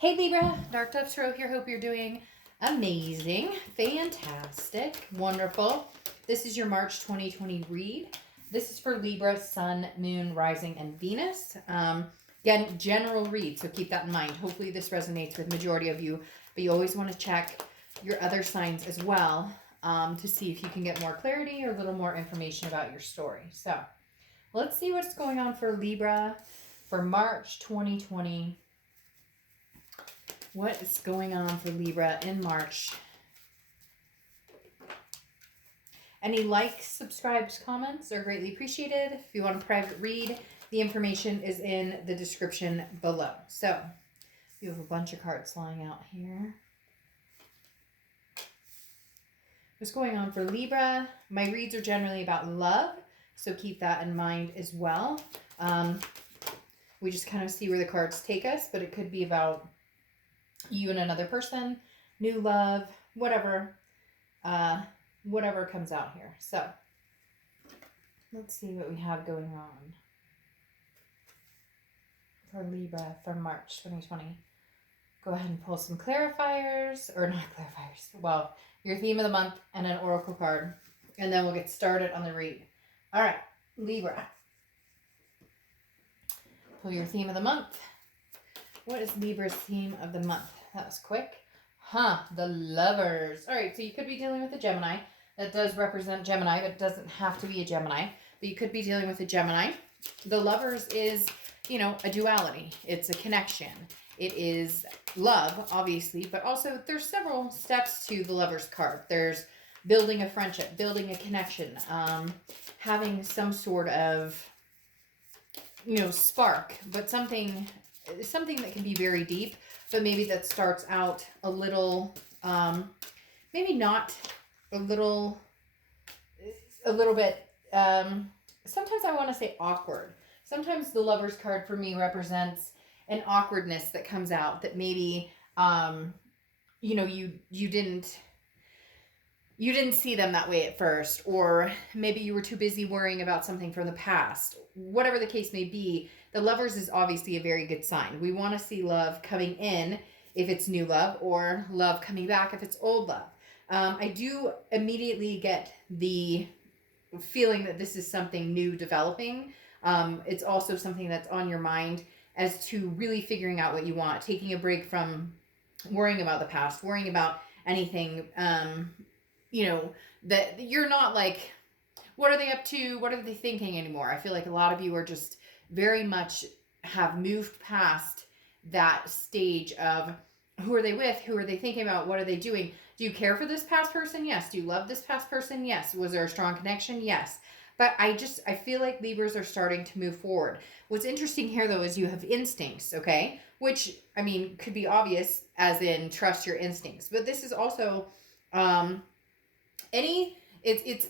Hey Libra, Dark Dove Tarot here. Hope you're doing amazing, fantastic, wonderful. This is your March 2020 read. This is for Libra, Sun, Moon, Rising, and Venus. Again, general read, so keep that in mind. Hopefully this resonates with majority of you, but you always want to check your other signs as well to see if you can get more clarity or a little more information about your story. So let's see what's going on for Libra for March 2020. What is going on for Libra in March? Any likes, subscribes, comments are greatly appreciated. If you want a private read, the information is in the description below. So, you have a bunch of cards lying out here. What's going on for Libra? My reads are generally about love, so keep that in mind as well. We just kind of see where the cards take us, but it could be about you and another person, new love, whatever comes out here. So let's see what we have going on for Libra for March 2020. Go ahead and pull some clarifiers, or not clarifiers, well, your theme of the month and an oracle card, and then we'll get started on the read. All right, Libra. Pull your theme of the month. What is Libra's theme of the month? That was quick. The Lovers. All right, so you could be dealing with a Gemini. That does represent Gemini, but it doesn't have to be a Gemini. But you could be dealing with a Gemini. The Lovers is, a duality. It's a connection. It is love, obviously, but also there's several steps to the Lovers card. There's building a friendship, building a connection, having some sort of, spark, but something that can be very deep, but maybe that starts out a little, maybe not a little bit, sometimes I want to say awkward. Sometimes the Lover's card for me represents an awkwardness that comes out that maybe, you didn't see them that way at first, or maybe you were too busy worrying about something from the past. Whatever the case may be, the Lovers is obviously a very good sign. We want to see love coming in if it's new love, or love coming back if it's old love. I do immediately get the feeling that this is something new developing. It's also something that's on your mind as to really figuring out what you want, taking a break from worrying about the past, worrying about anything, that you're not like, what are they up to? What are they thinking anymore? I feel like a lot of you are just very much have moved past that stage of who are they with? Who are they thinking about? What are they doing? Do you care for this past person? Yes. Do you love this past person? Yes. Was there a strong connection? Yes. But I feel like Libras are starting to move forward. What's interesting here, though, is you have instincts, okay? Which, could be obvious, as in trust your instincts. But this is also, it's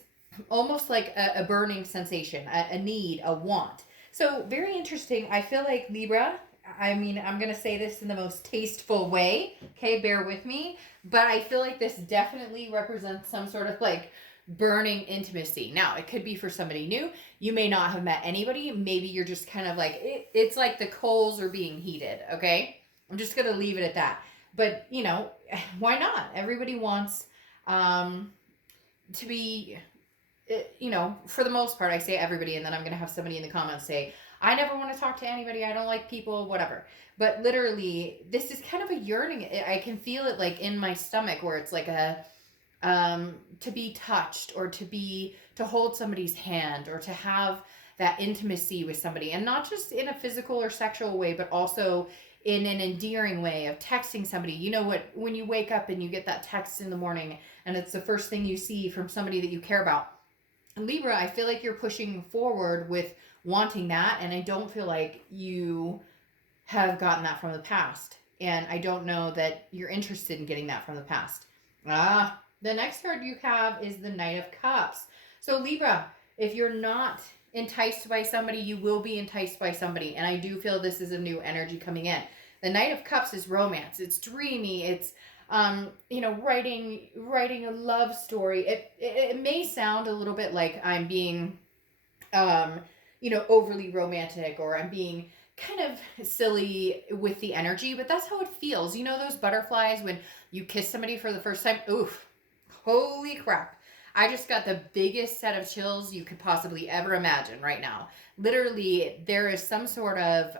almost like a burning sensation, a need, a want. So very interesting. I feel like Libra, I'm going to say this in the most tasteful way, okay? Bear with me. But I feel like this definitely represents some sort of like burning intimacy. Now, it could be for somebody new. You may not have met anybody. Maybe you're just kind of like, it's like the coals are being heated, okay? I'm just going to leave it at that. But, why not? Everybody wants to be, for the most part, I say everybody, and then I'm going to have somebody in the comments say, I never want to talk to anybody. I don't like people, whatever. But literally, this is kind of a yearning. I can feel it like in my stomach, where it's like a, to be touched, or to hold somebody's hand, or to have that intimacy with somebody, and not just in a physical or sexual way, but also in an endearing way of texting somebody. When you wake up and you get that text in the morning and it's the first thing you see from somebody that you care about. Libra, I feel like you're pushing forward with wanting that, and I don't feel like you have gotten that from the past, and I don't know that you're interested in getting that from the past. The next card you have is the Knight of Cups. So Libra, if you're not enticed by somebody, you will be enticed by somebody, and I do feel this is a new energy coming in. The Knight of Cups is romance. It's dreamy. It's writing a love story. It may sound a little bit like I'm being overly romantic, or I'm being kind of silly with the energy, but that's how it feels. You know those butterflies when you kiss somebody for the first time? Oof. Holy crap. I just got the biggest set of chills you could possibly ever imagine right now. Literally, there is some sort of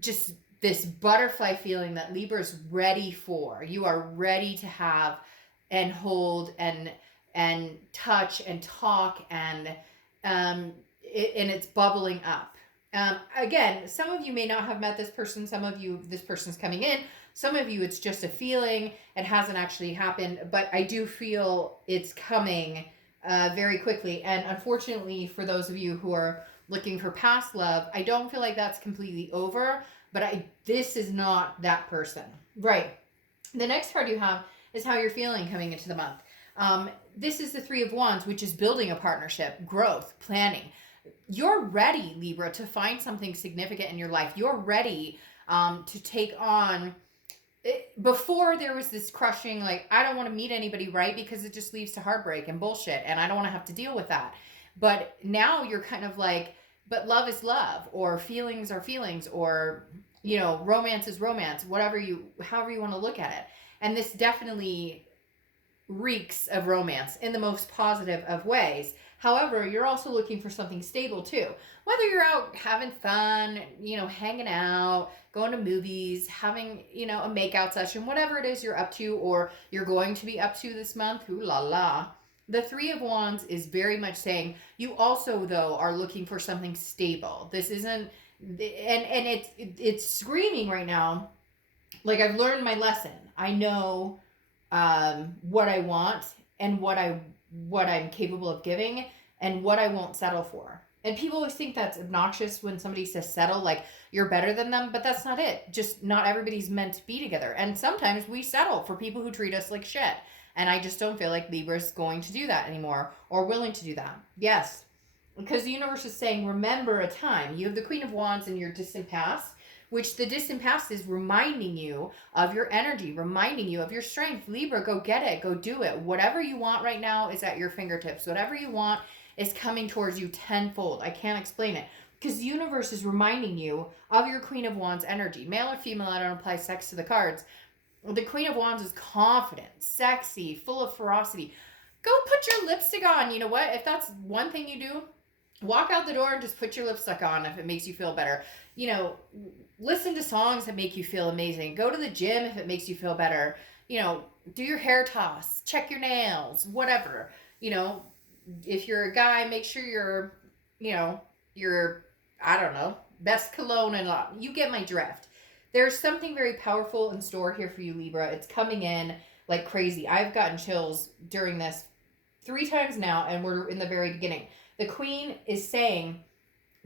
just this butterfly feeling that Libra's ready for. You are ready to have and hold and touch and talk, and and it's bubbling up. Again, some of you may not have met this person. Some of you, this person's coming in. Some of you, it's just a feeling. It hasn't actually happened, but I do feel it's coming very quickly. And unfortunately, for those of you who are looking for past love, I don't feel like that's completely over, but this is not that person. Right. The next card you have is how you're feeling coming into the month. This is the Three of Wands, which is building a partnership, growth, planning. You're ready, Libra, to find something significant in your life. You're ready to take on... Before there was this crushing, like, I don't want to meet anybody, right? Because it just leads to heartbreak and bullshit, and I don't want to have to deal with that. But now you're kind of like, but love is love, or feelings are feelings, or, you know, romance is romance, however you want to look at it. And this definitely reeks of romance in the most positive of ways. However, you're also looking for something stable too. Whether you're out having fun, you know, hanging out, going to movies, having, you know, a makeout session, whatever it is you're up to or you're going to be up to this month, ooh la la. The Three of Wands is very much saying you also, though, are looking for something stable. This isn't, and it's screaming right now, like, I've learned my lesson. I know what I want and what I'm capable of giving and what I won't settle for. And people always think that's obnoxious when somebody says settle, like you're better than them, but that's not it. Just not everybody's meant to be together. And sometimes we settle for people who treat us like shit. And I just don't feel like Libra's going to do that anymore or willing to do that. Yes, because the universe is saying, remember a time. You have the Queen of Wands in your distant past, which the distant past is reminding you of your energy, reminding you of your strength. Libra, go get it. Go do it. Whatever you want right now is at your fingertips. Whatever you want is coming towards you tenfold. I can't explain it. Because the universe is reminding you of your Queen of Wands energy. Male or female, I don't apply sex to the cards. The Queen of Wands is confident, sexy, full of ferocity. Go put your lipstick on. You know what? If that's one thing you do, walk out the door and just put your lipstick on if it makes you feel better. You know, listen to songs that make you feel amazing. Go to the gym if it makes you feel better. You know, do your hair toss, check your nails, whatever. You know, if you're a guy, make sure you're, you know, I don't know, best cologne and you get my drift. There's something very powerful in store here for you, Libra. It's coming in like crazy. I've gotten chills during this 3 times now, and we're in the very beginning. The Queen is saying,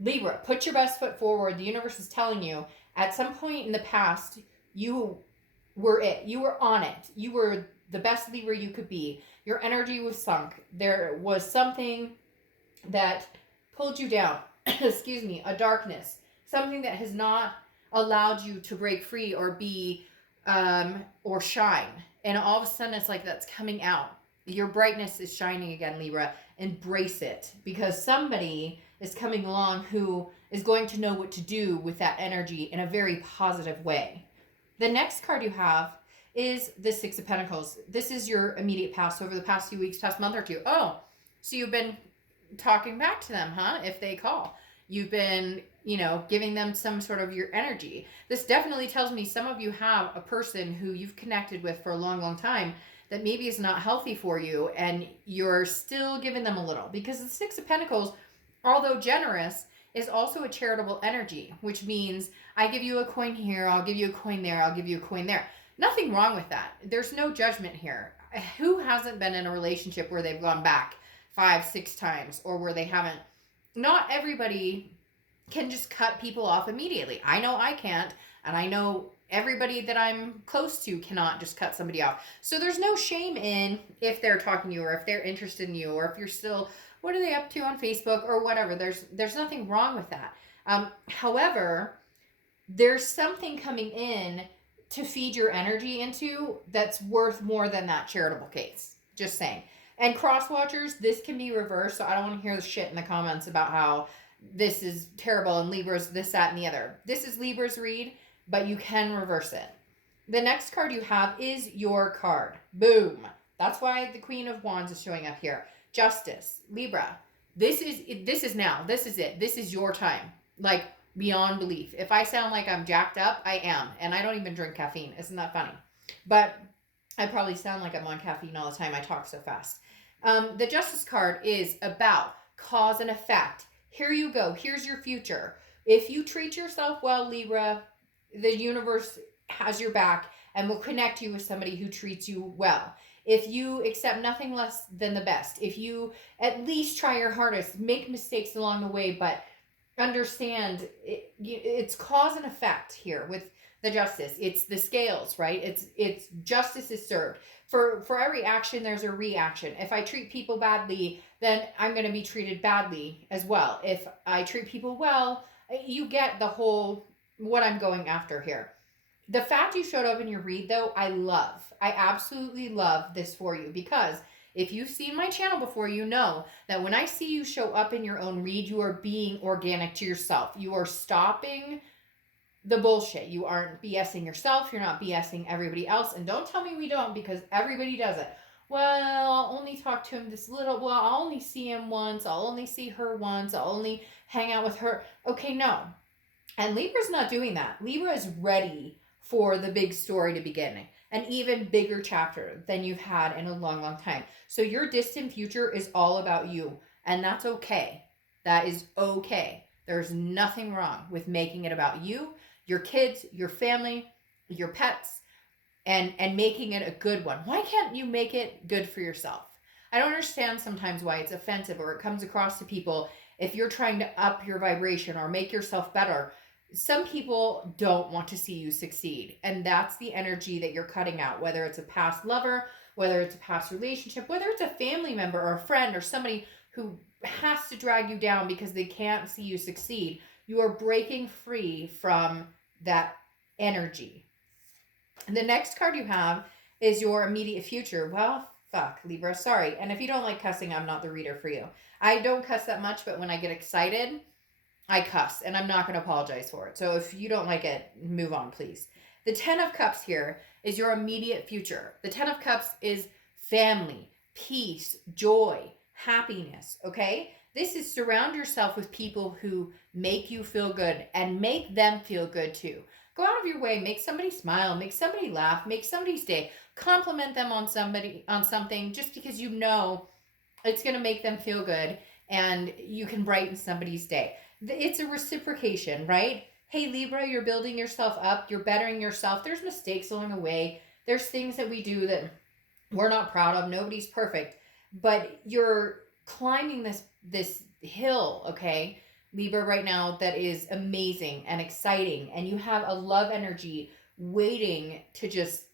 Libra, put your best foot forward. The universe is telling you, at some point in the past, you were it. You were on it. You were the best Libra you could be. Your energy was sunk. There was something that pulled you down. Excuse me, a darkness. Something that has not allowed you to break free or be, or shine. And all of a sudden, it's like that's coming out. Your brightness is shining again, Libra. Embrace it, because somebody is coming along who is going to know what to do with that energy in a very positive way. The next card you have is the Six of Pentacles. This is your immediate past over the past few weeks, past month or two. Oh, so you've been talking back to them, huh? If they call. You've been, you know, giving them some sort of your energy. This definitely tells me some of you have a person who you've connected with for a long, long time that maybe is not healthy for you, and you're still giving them a little. Because the Six of Pentacles, although generous, is also a charitable energy, which means I give you a coin here, I'll give you a coin there, I'll give you a coin there. Nothing wrong with that. There's no judgment here. Who hasn't been in a relationship where they've gone back 5, 6 times, or where they haven't? Not everybody can just cut people off immediately. I know I can't, and I know everybody that I'm close to cannot just cut somebody off. So there's no shame in if they're talking to you, or if they're interested in you, or if you're still, what are they up to on Facebook or whatever. There's nothing wrong with that. However, there's something coming in to feed your energy into that's worth more than that charitable case. Just saying. And cross watchers, this can be reversed. So I don't want to hear the shit in the comments about how this is terrible and Libra's this, that, and the other. This is Libra's read, but you can reverse it. The next card you have is your card. Boom. That's why the Queen of Wands is showing up here. Justice. Libra. This is now. This is it. This is your time. Like, beyond belief. If I sound like I'm jacked up, I am. And I don't even drink caffeine. Isn't that funny? But I probably sound like I'm on caffeine all the time. I talk so fast. The Justice card is about cause and effect. Here you go. Here's your future. If you treat yourself well, Libra, the universe has your back and will connect you with somebody who treats you well. If you accept nothing less than the best, if you at least try your hardest, make mistakes along the way, but understand it's cause and effect here with the Justice. It's the scales, right? It's justice is served. For every action, there's a reaction. If I treat people badly, then I'm going to be treated badly as well. If I treat people well, you get the whole what I'm going after here. The fact you showed up in your read, though, I love. I absolutely love this for you, because if you've seen my channel before, you know that when I see you show up in your own read, you are being organic to yourself. You are stopping the bullshit. You aren't BSing yourself. You're not BSing everybody else. And don't tell me we don't, because everybody does it. Well, I'll only talk to him this little. Well, I'll only see him once. I'll only see her once. I'll only hang out with her. Okay, no. And Libra's not doing that. Libra is ready for the big story to begin, an even bigger chapter than you've had in a long, long time. So your distant future is all about you, and that's okay. That is okay. There's nothing wrong with making it about you, your kids, your family, your pets, and making it a good one. Why can't you make it good for yourself? I don't understand sometimes why it's offensive or it comes across to people if you're trying to up your vibration or make yourself better. Some people don't want to see you succeed, and that's the energy that you're cutting out, whether it's a past lover, whether it's a past relationship, whether it's a family member or a friend or somebody who has to drag you down because they can't see you succeed. You are breaking free from that energy. And the next card you have is your immediate future. Well, fuck, Libra, sorry. And if you don't like cussing, I'm not the reader for you. I don't cuss that much, but when I get excited, I cuss, and I'm not going to apologize for it. So if you don't like it, move on, please. The 10 of Cups here is your immediate future. The 10 of Cups is family, peace, joy, happiness, okay? This is surround yourself with people who make you feel good and make them feel good too. Go out of your way, make somebody smile, make somebody laugh, make somebody's day. Compliment them on something just because you know it's going to make them feel good and you can brighten somebody's day. It's a reciprocation, right? Hey, Libra, you're building yourself up. You're bettering yourself. There's mistakes along the way. There's things that we do that we're not proud of. Nobody's perfect. But you're climbing this hill, okay, Libra, right now that is amazing and exciting. And you have a love energy waiting to just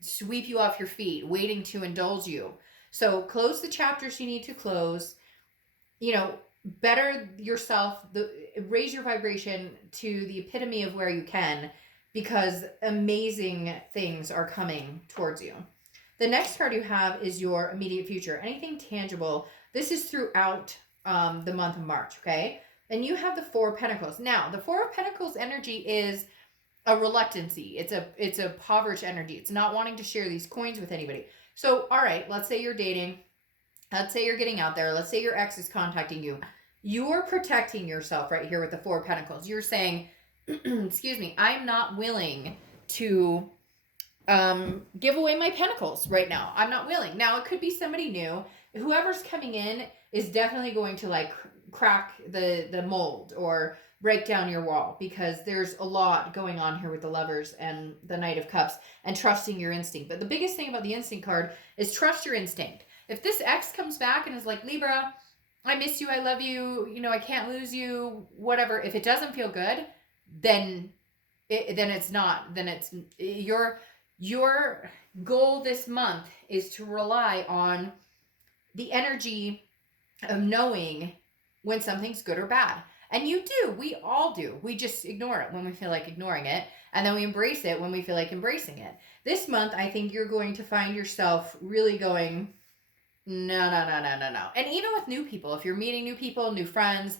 sweep you off your feet, waiting to indulge you. So close the chapters you need to close. You know, better yourself, raise your vibration to the epitome of where you can, because amazing things are coming towards you. The next card you have is your immediate future. Anything tangible. This is throughout the month of March, okay? And you have the Four of Pentacles. Now, the Four of Pentacles energy is a reluctancy. It's a impoverished energy. It's not wanting to share these coins with anybody. So, all right, let's say you're dating. Let's say you're getting out there. Let's say your ex is contacting you. You're protecting yourself right here with the Four of Pentacles. You're saying, excuse me, I'm not willing to give away my pentacles right now. I'm not willing. Now, it could be somebody new. Whoever's coming in is definitely going to like crack the mold or break down your wall, because there's a lot going on here with the Lovers and the Knight of Cups and trusting your instinct. But the biggest thing about the instinct card is trust your instinct. If this ex comes back and is like, Libra, I miss you, I love you, you know, I can't lose you, whatever. If it doesn't feel good, then it's not. Then it's your goal this month is to rely on the energy of knowing when something's good or bad. And you do. We all do. We just ignore it when we feel like ignoring it. And then we embrace it when we feel like embracing it. This month, I think you're going to find yourself really going, no. And even with new people, if you're meeting new people, new friends,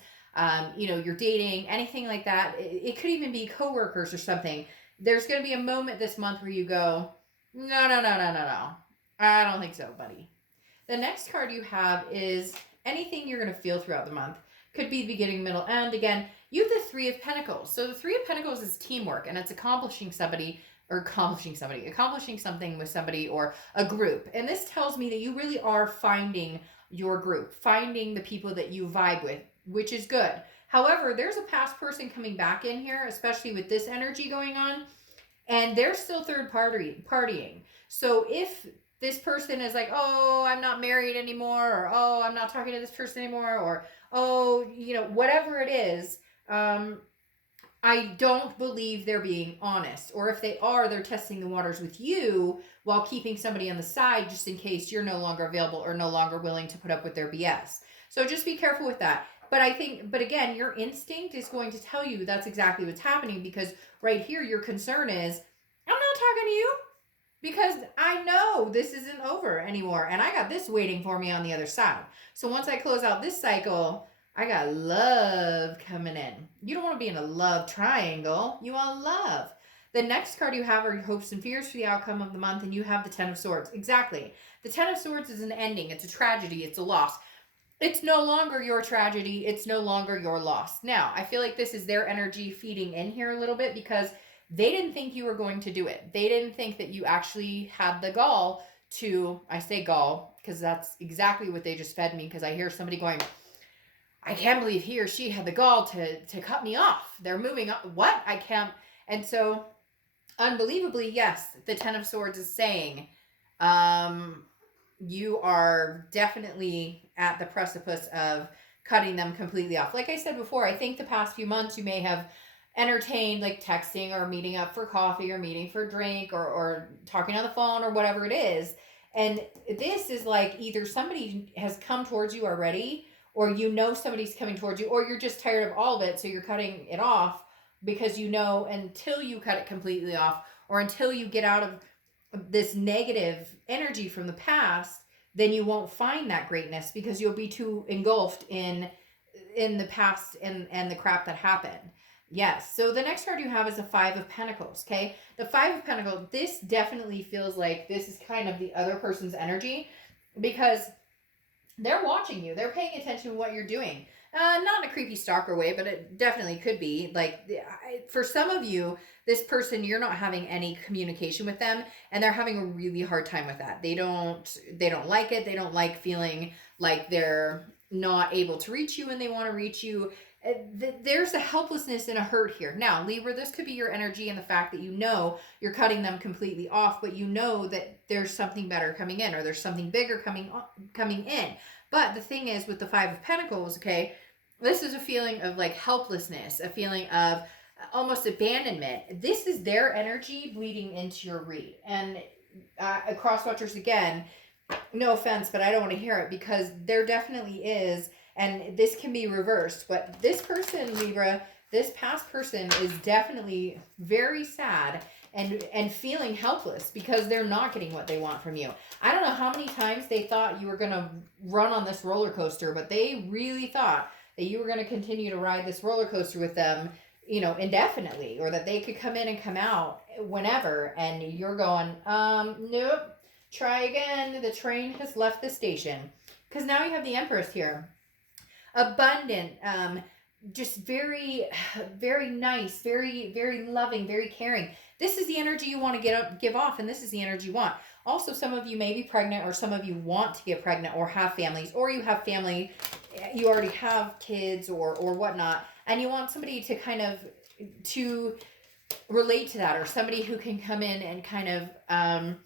you know, you're dating, anything like that. It could even be coworkers or something. There's going to be a moment this month where you go, no, no, no, no, no, no. I don't think so, buddy. The next card you have is anything you're going to feel throughout the month. Could be beginning, middle, end. Again, you have the Three of Pentacles. So the Three of Pentacles is teamwork, and it's accomplishing something with somebody or a group. And this tells me that you really are finding your group, finding the people that you vibe with, which is good. However, there's a past person coming back in here, especially with this energy going on, and they're still third partying. So if this person is like, oh, I'm not married anymore, or oh, I'm not talking to this person anymore, or oh, you know, whatever it is, I don't believe they're being honest. Or if they are, they're testing the waters with you while keeping somebody on the side just in case you're no longer available or no longer willing to put up with their BS. So just be careful with that. But I think, but again, your instinct is going to tell you that's exactly what's happening, because right here, your concern is, I'm not talking to you because I know this isn't over anymore. And I got this waiting for me on the other side. So once I close out this cycle, I got love coming in. You don't want to be in a love triangle. You want love. The next card you have are your hopes and fears for the outcome of the month, and you have the Ten of Swords. Exactly. The Ten of Swords is an ending. It's a tragedy. It's a loss. It's no longer your tragedy. It's no longer your loss. Now, I feel like this is their energy feeding in here a little bit because they didn't think you were going to do it. They didn't think that you actually had the gall to, I say gall because that's exactly what they just fed me, because I hear somebody going, I can't believe he or she had the gall to cut me off. They're moving up. What? I can't. And so, unbelievably, yes, the Ten of Swords is saying, you are definitely at the precipice of cutting them completely off. Like I said before, I think the past few months you may have entertained like texting or meeting up for coffee or meeting for a drink or talking on the phone or whatever it is. And this is like either somebody has come towards you already, or you know somebody's coming towards you, or you're just tired of all of it, so you're cutting it off because you know until you cut it completely off, or until you get out of this negative energy from the past, then you won't find that greatness because you'll be too engulfed in the past and the crap that happened. Yes. So the next card you have is the Five of Pentacles. Okay. The Five of Pentacles, this definitely feels like this is kind of the other person's energy, because they're watching you. They're paying attention to what you're doing. Not in a creepy stalker way, but it definitely could be. Like, for some of you, this person, you're not having any communication with them, and they're having a really hard time with that. They don't like it. They don't like feeling like they're not able to reach you when they want to reach you. There's a helplessness and a hurt here. Now, Libra, this could be your energy and the fact that you know you're cutting them completely off, but you know that there's something better coming in, or there's something bigger coming in. But the thing is, with the Five of Pentacles, okay, this is a feeling of like helplessness, a feeling of almost abandonment. This is their energy bleeding into your read. And cross watchers, again, no offense, but I don't want to hear it, because there definitely is. And this can be reversed. But this person, Libra, this past person is definitely very sad and feeling helpless because they're not getting what they want from you. I don't know how many times they thought you were going to run on this roller coaster, but they really thought that you were going to continue to ride this roller coaster with them, you know, indefinitely, or that they could come in and come out whenever. And you're going, nope, try again. The train has left the station. Because now you have the Empress here. Abundant, just very, very nice, very, very loving, very caring. This is the energy you want to give off, and this is the energy you want. Also, some of you may be pregnant, or some of you want to get pregnant, or have families, or you have family, you already have kids or whatnot, and you want somebody to kind of to relate to that, or somebody who can come in and kind of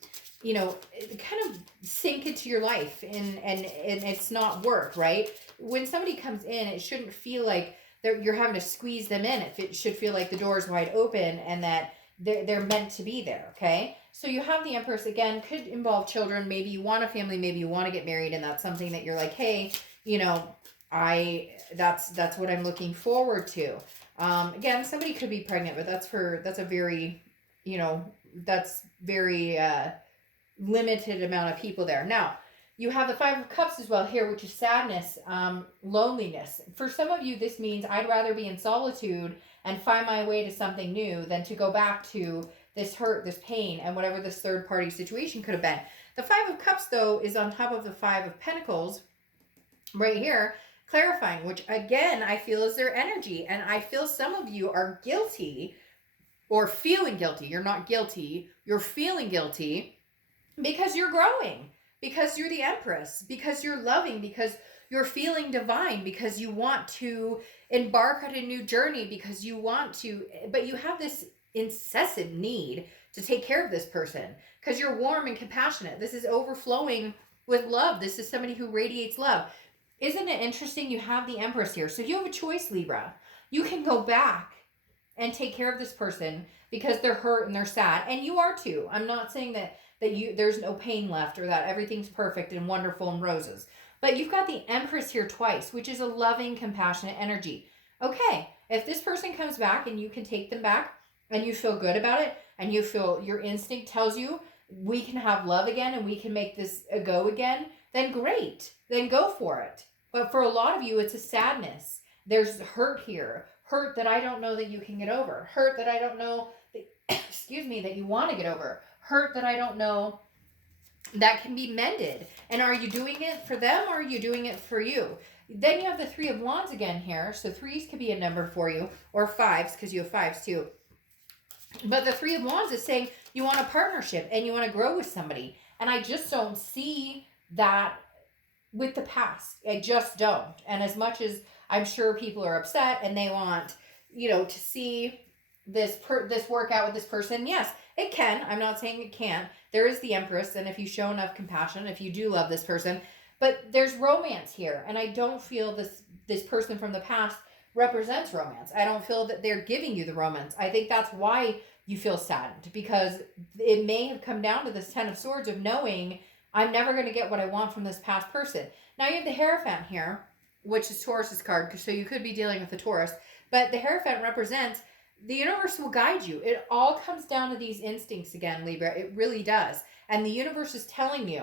you know, kind of sink into your life, and it's not work, right? When somebody comes in, it shouldn't feel like you're having to squeeze them in. It should feel like the door is wide open and that they're meant to be there, okay? So you have the Empress, again, could involve children. Maybe you want a family, maybe you want to get married, and that's something that you're like, hey, you know, that's what I'm looking forward to. Again, somebody could be pregnant, but that's a very, you know, that's very limited amount of people there. Now, You have the Five of Cups as well here, which is sadness, loneliness. For some of you, this means I'd rather be in solitude and find my way to something new than to go back to this hurt, this pain, and whatever this third party situation could have been. The Five of Cups, though, is on top of the Five of Pentacles right here, clarifying, which again, I feel is their energy. And I feel some of you are guilty or feeling guilty. You're not guilty. You're feeling guilty because you're growing, because you're the Empress, because you're loving, because you're feeling divine, because you want to embark on a new journey, because you want to, but you have this incessant need to take care of this person because you're warm and compassionate. This is overflowing with love. This is somebody who radiates love. Isn't it interesting? You have the Empress here. So you have a choice, Libra. You can go back and take care of this person because they're hurt and they're sad. And you are too. I'm not saying that there's no pain left or that everything's perfect and wonderful and roses. But you've got the Empress here twice, which is a loving, compassionate energy. Okay, if this person comes back and you can take them back and you feel good about it and you feel your instinct tells you we can have love again and we can make this a go again, then great. Then go for it. But for a lot of you, it's a sadness. There's hurt here. Hurt that I don't know that you can get over. Hurt that I don't know, that, excuse me, that you want to get over. Hurt that I don't know that can be mended. And are you doing it for them or are you doing it for you? Then you have the Three of Wands again here. So threes could be a number for you, or fives because you have fives too. But the Three of Wands is saying you want a partnership and you want to grow with somebody. And I just don't see that with the past. I just don't. And as much as I'm sure people are upset and they want, to see this work out with this person, yes, it can. I'm not saying it can't. There is the Empress, and if you show enough compassion, if you do love this person, but there's romance here, and I don't feel this person from the past represents romance. I don't feel that they're giving you the romance. I think that's why you feel saddened, because it may have come down to this Ten of Swords of knowing I'm never going to get what I want from this past person. Now you have the Hierophant here, which is Taurus's card, so you could be dealing with a Taurus, but the Hierophant represents the universe will guide you. It all comes down to these instincts again, Libra. It really does. And the universe is telling you,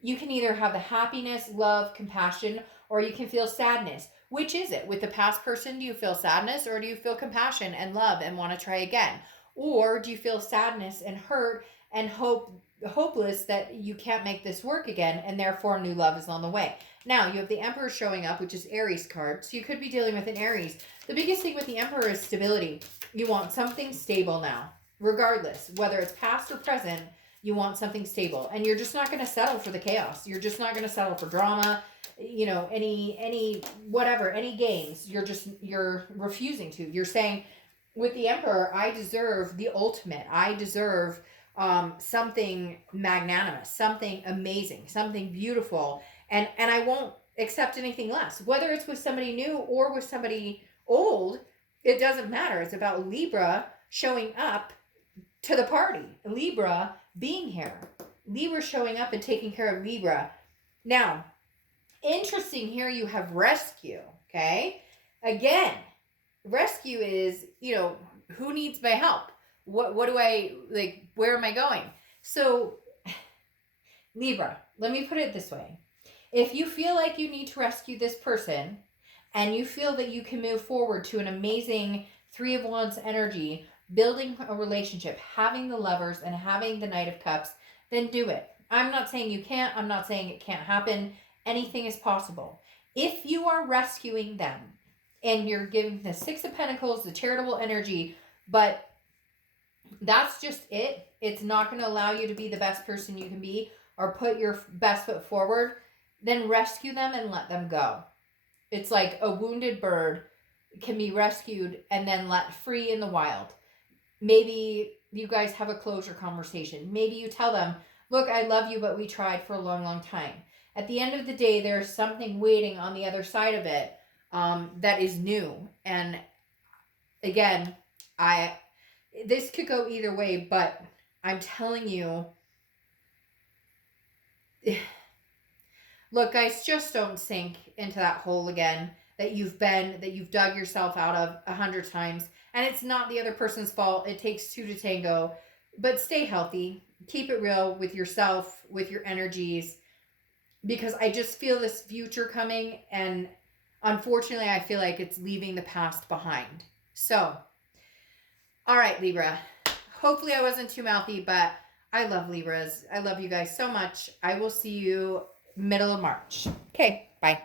you can either have the happiness, love, compassion, or you can feel sadness. Which is it? With the past person, do you feel sadness or do you feel compassion and love and want to try again? Or do you feel sadness and hurt and hopeless that you can't make this work again and therefore new love is on the way? Now, you have the Emperor showing up, which is Aries card. So you could be dealing with an Aries. The biggest thing with the Emperor is stability. You want something stable now. Regardless, whether it's past or present, you want something stable. And you're just not going to settle for the chaos. You're just not going to settle for drama, any whatever, any games. You're refusing to. You're saying, with the Emperor, I deserve the ultimate. I deserve something magnanimous, something amazing, something beautiful. And I won't accept anything less. Whether it's with somebody new or with somebody old, it doesn't matter. It's about Libra showing up to the party. Libra being here. Libra showing up and taking care of Libra. Now, interesting here, you have rescue, okay? Again, rescue is, who needs my help? What do I, where am I going? So, Libra, let me put it this way. If you feel like you need to rescue this person and you feel that you can move forward to an amazing Three of Wands energy, building a relationship, having the Lovers and having the Knight of Cups, then do it. I'm not saying you can't. I'm not saying it can't happen. Anything is possible. If you are rescuing them and you're giving the Six of Pentacles, the charitable energy, but that's just it. It's not going to allow you to be the best person you can be or put your best foot forward. Then rescue them and let them go. It's like a wounded bird can be rescued and then let free in the wild. Maybe you guys have a closure conversation. Maybe you tell them, look, I love you, but we tried for a long, long time. At the end of the day, there's something waiting on the other side of it that is new. And again, this could go either way, but I'm telling you, look, guys, just don't sink into that hole again that you've dug yourself out of 100 times. And it's not the other person's fault. It takes two to tango. But stay healthy. Keep it real with yourself, with your energies. because I just feel this future coming, and unfortunately, I feel like it's leaving the past behind. So, all right, Libra. Hopefully I wasn't too mouthy, but I love Libras. I love you guys so much. I will see you middle of March. Okay, bye.